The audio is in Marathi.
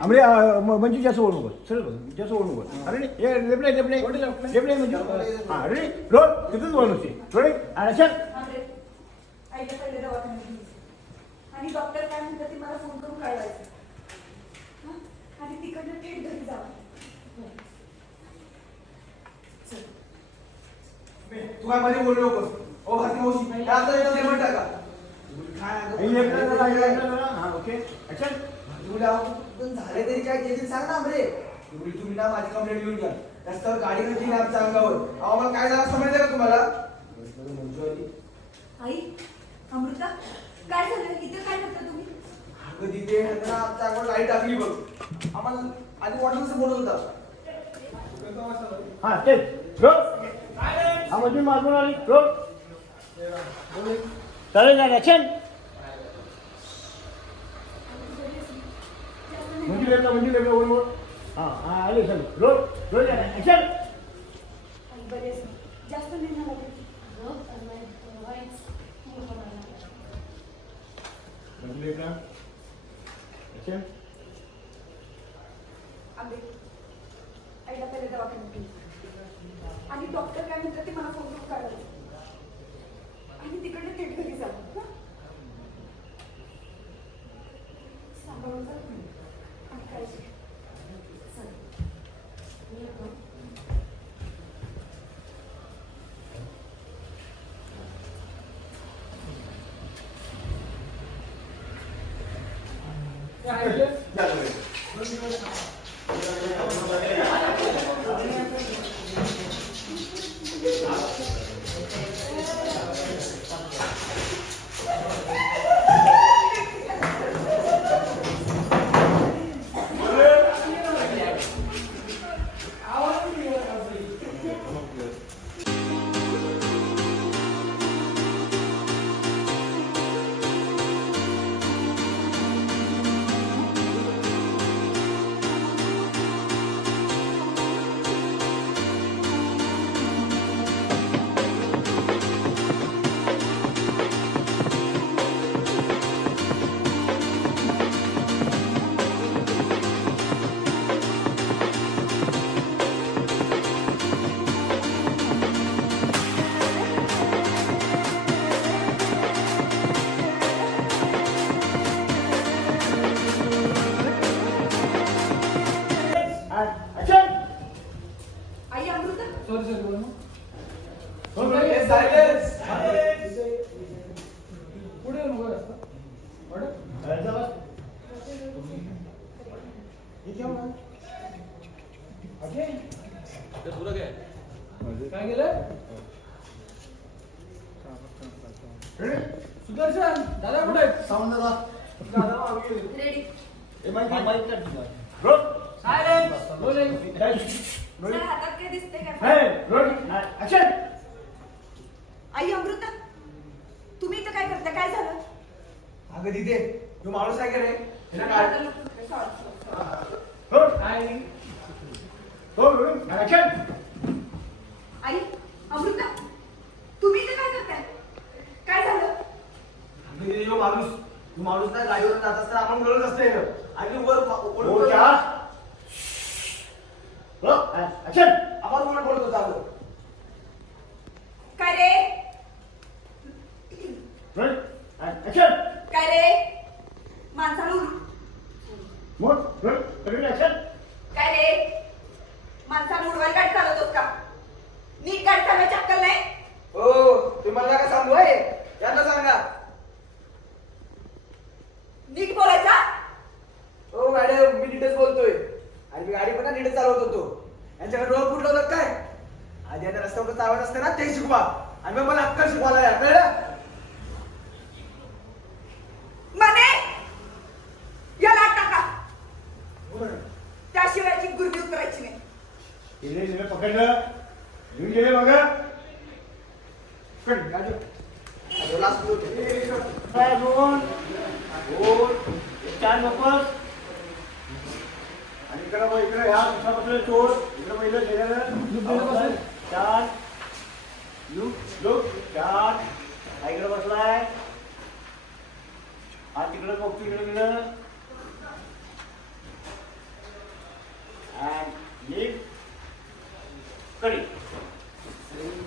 म्हणजे मंजू जास्त ओढ नको सरळ जास्त ओढ नको अरे हे लेपले लेपले लेपले मंजू. हा रेडी? रोड तिथूच वळ नुसते रोडी आणि डॉक्टर काय म्हणतात ते मला फोन करून कळवायचं. हं? आणि तिकडनं थेट घरी जावं चल. तू काय मध्ये बोलू नकोस. ओ भारती मावशी काय आता येतो ते म्हणता का काय ओके? राव, पण झाले तरी काय तरी सांग ना रे तुम्ही तुम्ही ना माझी कंप्लेंट घेऊन घ्या रस्त्यावर गाडी कशी ना आमच्या अंगावर. अहो मला काय झालं समजलं का तुम्हाला? आली आई अमृता काय झालं? इथं काय करता तुम्ही? अगं तिथे ना आमच्या अंगावर लाइट टाकली बघ. आम्हाला आधी असं बोलत होता. हा ते रोड हा मंजू मागून आली. चालेल ना मंजू लेपला ओढ ओढ हा हा आली चल रोड रोड ऍक्शन बरे ना? जास्त नाही ना ऍक्शन आंबे. आईला पहिले दवाखान्यात. आणि डॉक्टर काय म्हणतात ते मला फोन करून आणि तिकडनं थेट घरी हं? सांभाळून Right. काय गेलं सुदर्शन दादा कुठे आहेत? Ready roll silence. Rolling sir हातात काय दिसतंय का Hey, रोड ऍक्शन आई अमृता तुम्ही इथं काय करता काय झालं अगं तिथे तू माणूस आहे का रे हिला काय? रोड काय? रोड ऍक्शन आई अमृता तुम्ही इथं काय करताय? काय झालं? माणूस तू माणूस नाही गाडीवर जात असताना आपण बोलत असते आणि वर वर- हो चार रोड ऍक्शन आपण कोण बोलत अगं काय रे? ऍक्शन काय रे? मोड रोड रोड ऍक्शन काय रे? माणसाला उडवायला गाडी चालवतोस का? नीट गाडी चालवायची अक्कल नाही. हो ते मला काय सांगू आहे? यांना सांगा. नीट बोलायचा हो? मॅडम मी नीटच बोलतोय. आणि मी गाडी पण ना नीटच चालवत होतो. यांच्याकडे डोळं फुटलं होतं काय? आधी आता रस्त्यावर चालवत असते ना ते शिकवा. आणि मग मला अक्कल शिकवायला या कळलं? धीरे धीरे पकडलं घेऊन गेले बघा। कट गाजो आणि इकडे मग इकडे ह्या दुसऱ्या बाजूला चोर इकडे पहिलं गेलेलं चार. लुक लुक चार. हा इकडे बसलाय. हा तिकडे बघतो इकडे गेलं. आणि